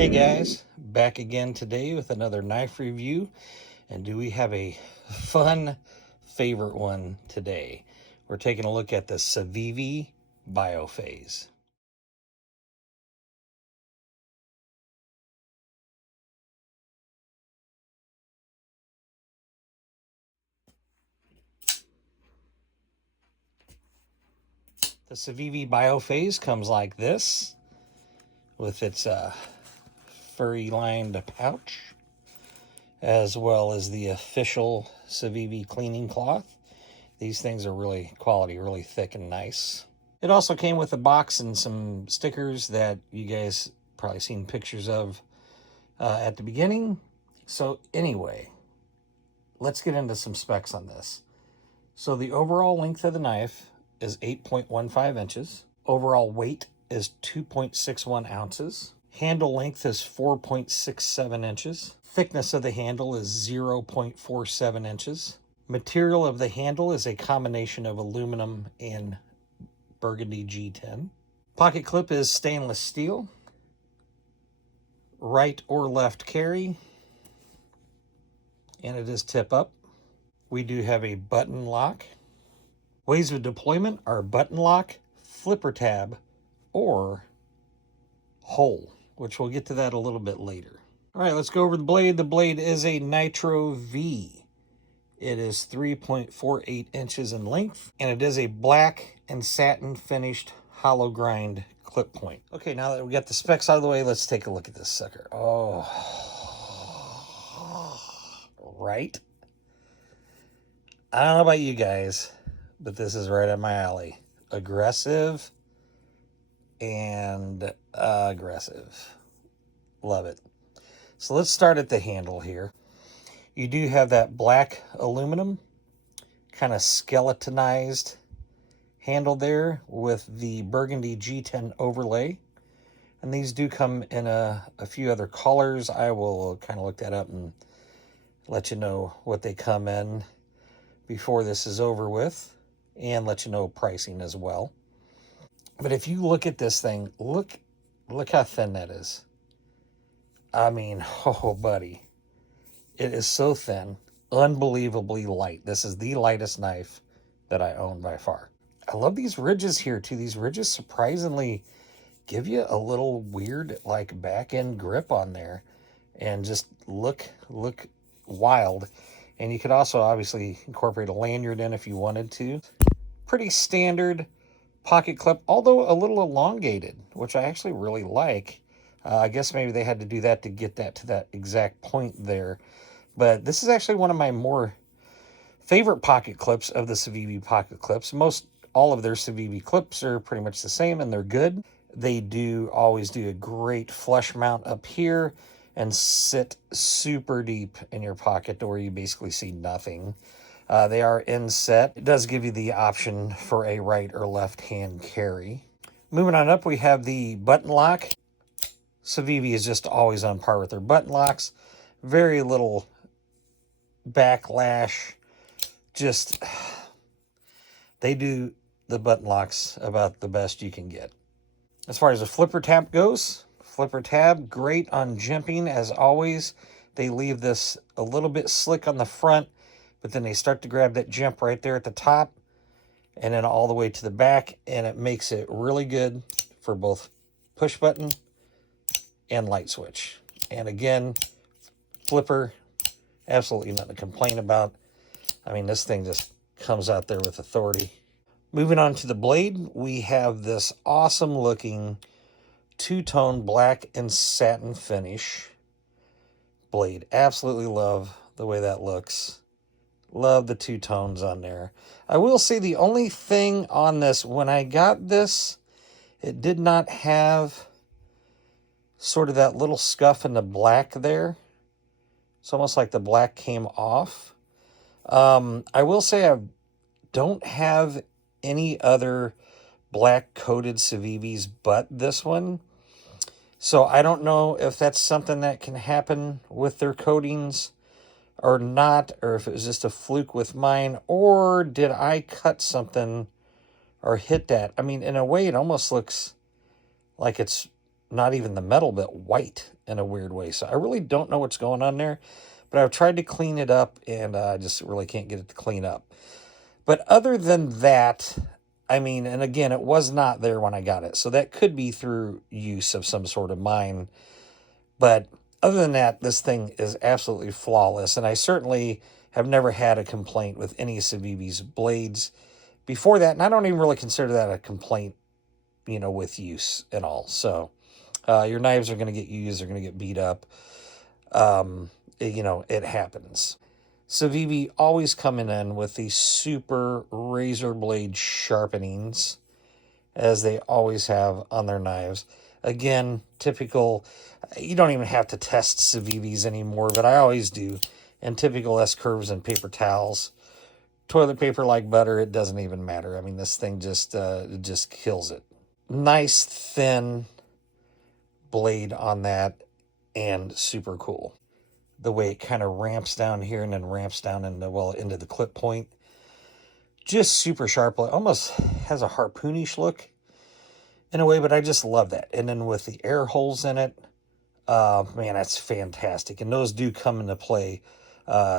Hey guys, back again today with another knife review. And do we have a fun favorite one today? We're taking a look at the CIVIVI Biophase. The CIVIVI Biophase comes like this with its furry lined pouch, as well as the official CIVIVI cleaning cloth. These things are really quality, really thick and nice. It also came with a box and some stickers that you guys probably seen pictures of at the beginning. So anyway, let's get into some specs on this. So the overall length of the knife is 8.15 inches. Overall weight is 2.61 ounces. Handle length is 4.67 inches. Thickness of the handle is 0.47 inches. Material of the handle is a combination of aluminum and burgundy G10. Pocket clip is stainless steel. Right or left carry. And it is tip up. We do have a button lock. Ways of deployment are button lock, flipper tab, or hole, which we'll get to that a little bit later. All right, let's go over the blade. The blade is a Nitro V. It is 3.48 inches in length, and it is a black and satin finished hollow grind clip point. Okay, now that we got the specs out of the way, let's take a look at this sucker. Oh, right? I don't know about you guys, but this is right up my alley. Aggressive and aggressive. Love it. So let's start at the handle here. You do have that black aluminum, kind of skeletonized handle there with the burgundy G10 overlay. And these do come in a few other colors. I will kind of look that up and let you know what they come in before this is over with, and let you know pricing as well. But if you look at this thing, look how thin that is. I mean, oh buddy, it is so thin, unbelievably light. This is the lightest knife that I own by far. I love these ridges here too. These ridges surprisingly give you a little weird like back end grip on there, and just look wild. And you could also obviously incorporate a lanyard in if you wanted to. Pretty standard pocket clip, although a little elongated, which I actually really like. I guess maybe they had to do that to get that to that exact point there. But this is actually one of my more favorite pocket clips of the CIVIVI pocket clips. All of their CIVIVI clips are pretty much the same, and they're good. They do always do a great flush mount up here and sit super deep in your pocket where you basically see nothing. They are inset. It does give you the option for a right or left hand carry. Moving on up, we have the button lock. CIVIVI is just always on par with their button locks. Very little backlash. Just, they do the button locks about the best you can get. As far as the flipper tab goes, flipper tab, great on jimping as always. They leave this a little bit slick on the front, but then they start to grab that jump right there at the top and then all the way to the back, and it makes it really good for both push button and light switch. And again, flipper, absolutely nothing to complain about. I mean, this thing just comes out there with authority. Moving on to the blade, we have this awesome looking two-tone black and satin finish blade. Absolutely love the way that looks. Love the two tones on there. I will say the only thing on this, when I got this, it did not have sort of that little scuff in the black there. It's almost like the black came off. I will say I don't have any other black coated CIVIVIs but this one. So I don't know if that's something that can happen with their coatings or not, or if it was just a fluke with mine, or did I cut something or hit that? I mean, in a way, it almost looks like it's not even the metal, but white in a weird way. So I really don't know what's going on there, but I've tried to clean it up, and I just really can't get it to clean up. But other than that, I mean, and again, it was not there when I got it. So that could be through use of some sort of mine. But other than that, this thing is absolutely flawless. And I certainly have never had a complaint with any of CIVIVI's blades before that. And I don't even really consider that a complaint, with use and all. So your knives are going to get used. They're going to get beat up. It happens. CIVIVI always coming in with these super razor blade sharpenings, as they always have on their knives. Again, typical, you don't even have to test CIVIVIs anymore, but I always do. And typical S-curves and paper towels. Toilet paper like butter, it doesn't even matter. I mean, this thing just kills it. Nice, thin blade on that, and super cool. The way it kind of ramps down here and then ramps down into the clip point. Just super sharp. Almost has a harpoonish look in a way, but I just love that. And then with the air holes in it, man, that's fantastic. And those do come into play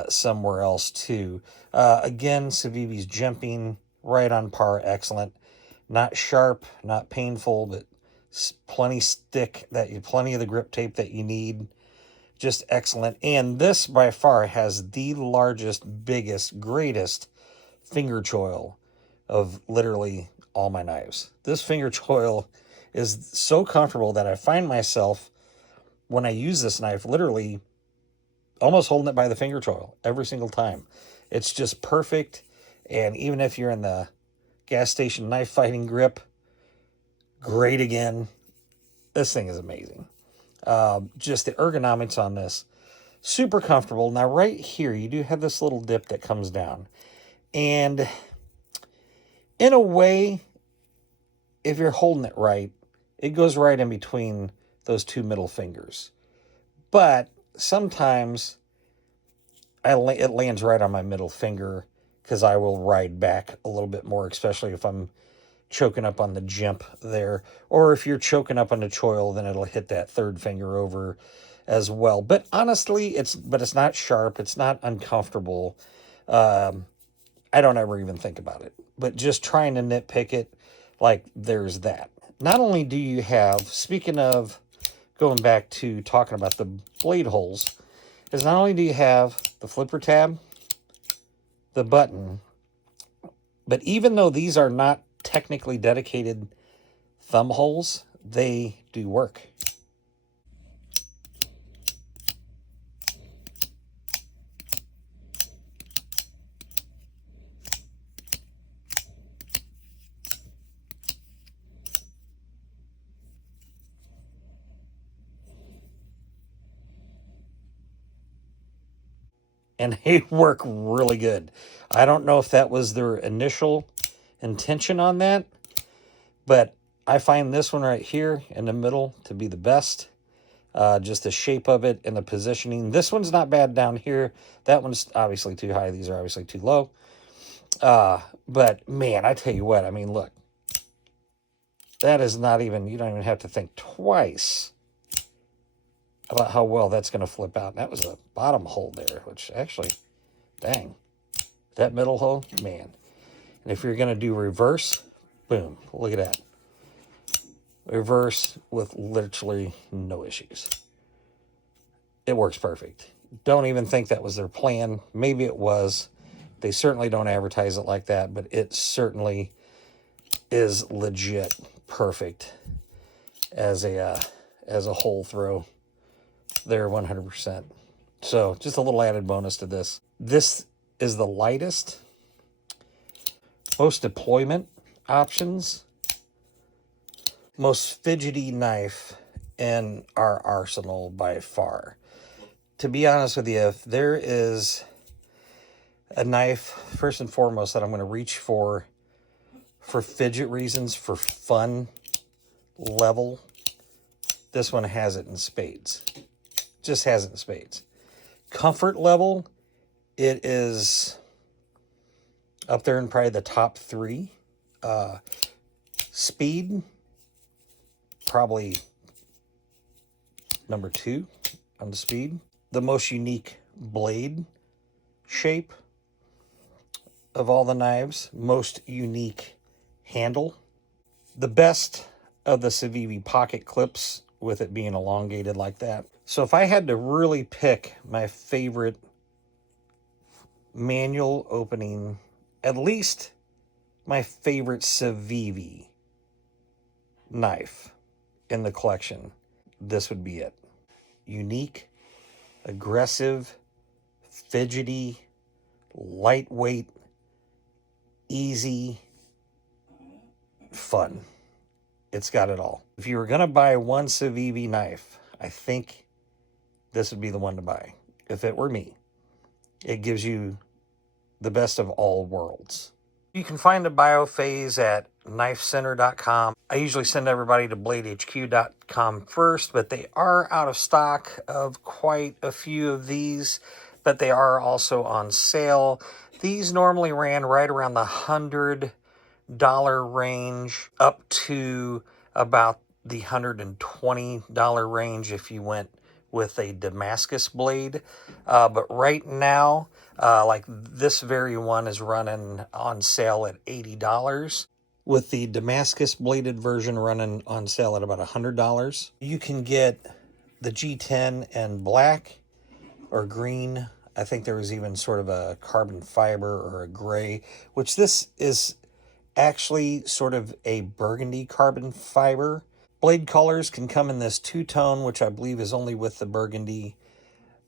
somewhere else too. Again, CIVIVI's jumping right on par, excellent. Not sharp, not painful, but plenty plenty of the grip tape that you need. Just excellent. And this by far has the largest, biggest, greatest finger choil of literally all my knives. This finger choil is so comfortable that I find myself, when I use this knife, literally almost holding it by the finger choil every single time. It's just perfect. And even if you're in the gas station knife fighting grip, great again. This thing is amazing. Just the ergonomics on this, super comfortable. Now right here, you do have this little dip that comes down. And in a way, if you're holding it right, it goes right in between those two middle fingers. But sometimes it lands right on my middle finger, because I will ride back a little bit more, especially if I'm choking up on the jimp there. Or if you're choking up on the choil, then it'll hit that third finger over as well. But honestly, it's not sharp. It's not uncomfortable. I don't ever even think about it. But just trying to nitpick it, like, there's that. Not only do you have, speaking of going back to talking about the blade holes, is not only do you have the flipper tab, the button, but even though these are not technically dedicated thumb holes, they do work. And they work really good. I don't know if that was their initial intention on that, but I find this one right here in the middle to be the best. Just the shape of it and the positioning. This one's not bad down here. That one's obviously too high. These are obviously too low. But man, I tell you what, I mean, look, that is not even, you don't even have to think twice about how well that's going to flip out. And that was a bottom hole there, which actually, dang, that middle hole, man. And if you're going to do reverse, boom, look at that. Reverse with literally no issues. It works perfect. Don't even think that was their plan. Maybe it was. They certainly don't advertise it like that, but it certainly is legit perfect as a hole throw there, 100%. So just a little added bonus to this. This is the lightest, most deployment options, most fidgety knife in our arsenal by far. To be honest with you, if there is a knife, first and foremost, that I'm going to reach for fidget reasons, for fun level, this one has it in spades. Just has it in spades. Comfort level, it is up there in probably the top 3. Speed, probably number 2 on the speed. The most unique blade shape of all the knives. Most unique handle. The best of the CIVIVI pocket clips with it being elongated like that. So if I had to really pick my favorite manual opening, at least my favorite CIVIVI knife in the collection, this would be it. Unique, aggressive, fidgety, lightweight, easy, fun. It's got it all. If you were going to buy one CIVIVI knife, I think this would be the one to buy. If it were me, it gives you the best of all worlds. You can find the Biophase at knifecenter.com. I usually send everybody to bladehq.com first, but they are out of stock of quite a few of these, but they are also on sale. These normally ran right around the $100 range up to about the $120 range if you went with a Damascus blade. But right now, like this very one is running on sale at $80, with the Damascus bladed version running on sale at about $100. You can get the G10 and black or green. I think there was even sort of a carbon fiber or a gray, which this is actually sort of a burgundy carbon fiber. Blade colors can come in this two-tone, which I believe is only with the burgundy,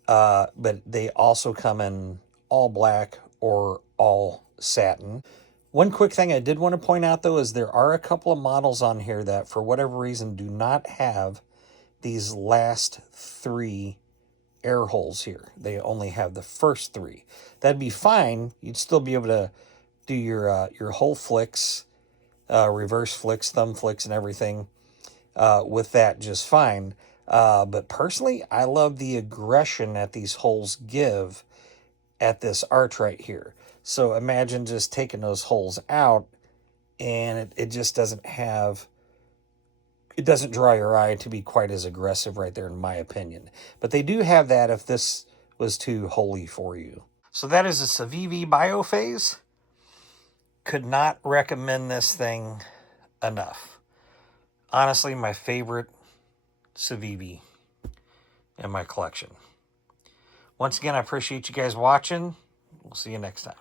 but they also come in all black or all satin. One quick thing I did want to point out, though, is there are a couple of models on here that, for whatever reason, do not have these last 3 air holes here. They only have the first 3. That'd be fine. You'd still be able to do your hole flicks, reverse flicks, thumb flicks, and everything with that just fine. But personally, I love the aggression that these holes give at this arch right here. So imagine just taking those holes out, and it just doesn't have, it doesn't draw your eye to be quite as aggressive right there, in my opinion. But they do have that if this was too holy for you. So that is a CIVIVI Biophase. Could not recommend this thing enough. Honestly, my favorite CIVIVI in my collection. Once again, I appreciate you guys watching. We'll see you next time.